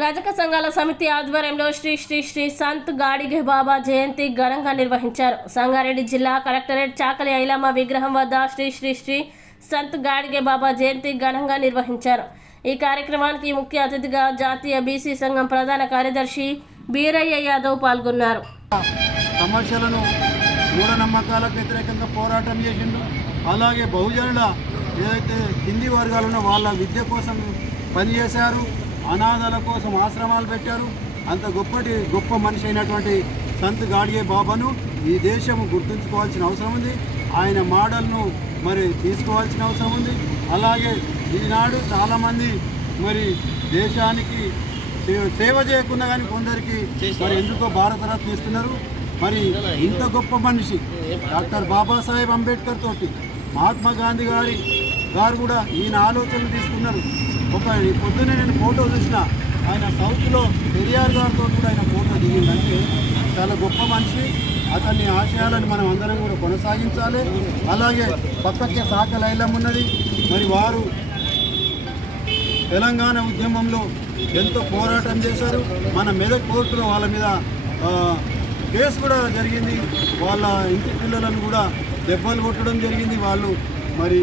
రజక సంఘాల సమితి ఆధ్వర్యంలో శ్రీ శ్రీ శ్రీ సంత్ గాడిగే బాబా జయంతి ఘనంగా నిర్వహించారు. సంగారెడ్డి జిల్లా కలెక్టరేట్ చాకలి ఐలమ్మ విగ్రహం వద్ద శ్రీ శ్రీ శ్రీ సంత్ గాడిగే బాబా జయంతి ఘనంగా నిర్వహించారు. ఈ కార్యక్రమానికి ముఖ్య అతిథిగా జాతీయ బీసీ సంఘం ప్రధాన కార్యదర్శి బీరయ్య యాదవ్ పాల్గొన్నారు. సమస్యలను మూఢనమ్మకాలకు వ్యతిరేకంగా పోరాటం చేసిండు. అలాగే బహుజనుల ఏదైతే కింది వర్గాలు వాళ్ళ విద్య కోసం పనిచేశారు. అనాథల కోసం ఆశ్రమాలు పెట్టారు. అంత గొప్పటి గొప్ప మనిషి అయినటువంటి సంత్ గాడియే బాబాను ఈ దేశం గుర్తుంచుకోవాల్సిన అవసరం ఉంది. ఆయన మోడల్ను మరి తీసుకోవాల్సిన అవసరం ఉంది. అలాగే ఈనాడు చాలామంది మరి దేశానికి సేవ చేయకుండా కానీ కొందరికి మరి ఎందుకో భారతరత్న ఇస్తున్నారు మరి ఇంత గొప్ప మనిషి డాక్టర్ బాబాసాహెబ్ అంబేద్కర్ తోటి మహాత్మా గాంధీ గారి గారు కూడా ఈయన ఆలోచనలు తీసుకున్నారు. ఒక పొద్దునే నేను ఫోటో చూసిన ఆయన సౌత్లో పెరియార్ గారితో కూడా ఆయన ఫోటో దిగిందంటే చాలా గొప్ప మనిషి. అతని ఆశయాలను మనం అందరం కూడా కొనసాగించాలి. అలాగే పక్కకే శాఖ లైలం ఉన్నది. మరి వారు తెలంగాణ ఉద్యమంలో ఎంతో పోరాటం చేశారు. మన మెదక్ కోర్టులో వాళ్ళ మీద కేసు కూడా జరిగింది. వాళ్ళ ఇంటి పిల్లలను కూడా దెబ్బలు కొట్టడం జరిగింది. వాళ్ళు మరి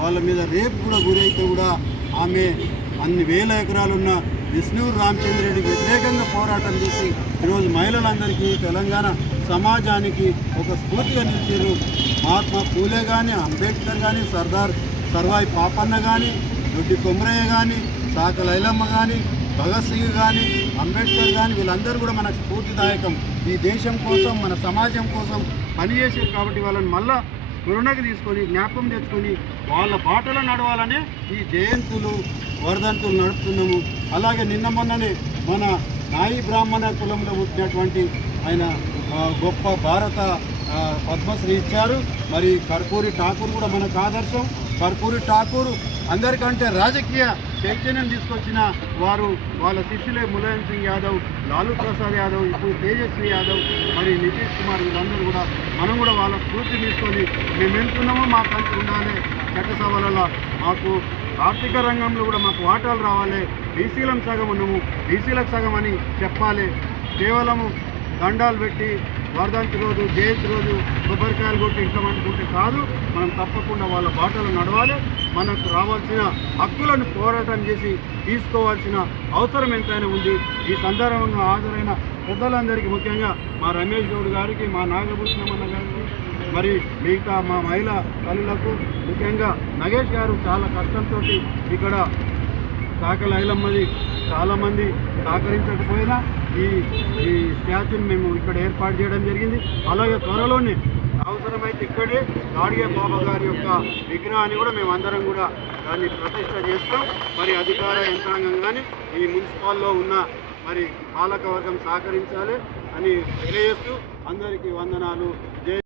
వాళ్ళ మీద రేపు కూడా గురైతే కూడా ఆమె అన్ని వేల ఎకరాలున్న విష్ణువు రామచంద్రుడికి వ్యతిరేకంగా పోరాటం చేసి ఈరోజు మహిళలందరికీ తెలంగాణ సమాజానికి ఒక స్ఫూర్తిగా నిలిచారు. మహాత్మా పూలే కానీ అంబేద్కర్ కానీ సర్దార్ సర్వాయి పాపన్న కానీ దొడ్డి కొమరయ్య కానీ సాక లైలమ్మ కానీ భగత్ సింగ్ కానీ అంబేద్కర్ కానీ వీళ్ళందరూ కూడా మనకు స్ఫూర్తిదాయకం. ఈ దేశం కోసం మన సమాజం కోసం పనిచేసారు కాబట్టి వాళ్ళని మళ్ళీ స్మరణకు తీసుకొని జ్ఞాపకం తెచ్చుకొని వాళ్ళ బాటలో నడవాలనే ఈ జయంతులు వరదంతులు నడుపుతున్నాము. అలాగే నిన్న మొన్ననే మన నాయి బ్రాహ్మణ కులంలో పుట్టినటువంటి ఆయన గొప్ప భారత పద్మశ్రీ ఇచ్చారు. మరి కర్పూరి ఠాకూర్ కూడా మనకు ఆదర్శం. కర్పూరి ఠాకూర్ అందరికంటే రాజకీయ చైతన్యం తీసుకొచ్చిన వారు వాళ్ళ శిష్యులే ములాయం సింగ్ యాదవ్ లాలూ ప్రసాద్ యాదవ్ ఇప్పుడు తేజస్వి యాదవ్ మరి నితీష్ కుమార్ వీళ్ళందరూ కూడా మనం కూడా వాళ్ళ స్ఫూర్తి తీసుకొని మేము వెళ్తున్నామో మాకు అంత ఉండాలి. చట్టసభలలో మాకు ఆర్థిక రంగంలో కూడా మాకు వాటాలు రావాలి. బీసీలకు సగం ఉన్నాము. బీసీలకు సగం అని చెప్పాలి. కేవలము దండాలు పెట్టి వర్ధంతి రోజు జయంతి రోజు కొబ్బరికాయలు కొట్టి ఇంట్లో వండుకుంటే కాదు మనం తప్పకుండా వాళ్ళ బాటలు నడవాలి. మనకు రావాల్సిన హక్కులను పోరాటం చేసి తీసుకోవాల్సిన అవసరం ఎంతైనా ఉంది. ఈ సందర్భంగా హాజరైన పెద్దలందరికీ ముఖ్యంగా మా రమేష్ గౌడ్ గారికి మా నాగభూషణమన్న గారికి మరి మిగతా మా మహిళా తల్లులకు ముఖ్యంగా నగేష్ గారు చాలా కష్టంతో ఇక్కడ సాకల ఐలమ్మది చాలామంది సహకరించకపోయినా ఈ ఈ బ్యాచ్ను మేము ఇక్కడ ఏర్పాటు చేయడం జరిగింది. అలాగే త్వరలోనే అవసరమైతే ఇక్కడే గాడిగే బాబా గారి యొక్క విగ్రహాన్ని కూడా మేము అందరం కూడా దాన్ని ప్రతిష్ట చేస్తాం. మరి అధికార యంత్రాంగం కానీ ఈ మున్సిపాల్లో ఉన్న మరి పాలకవర్గం సహకరించాలి అని తెలియజేస్తూ అందరికీ వందనాలు. జై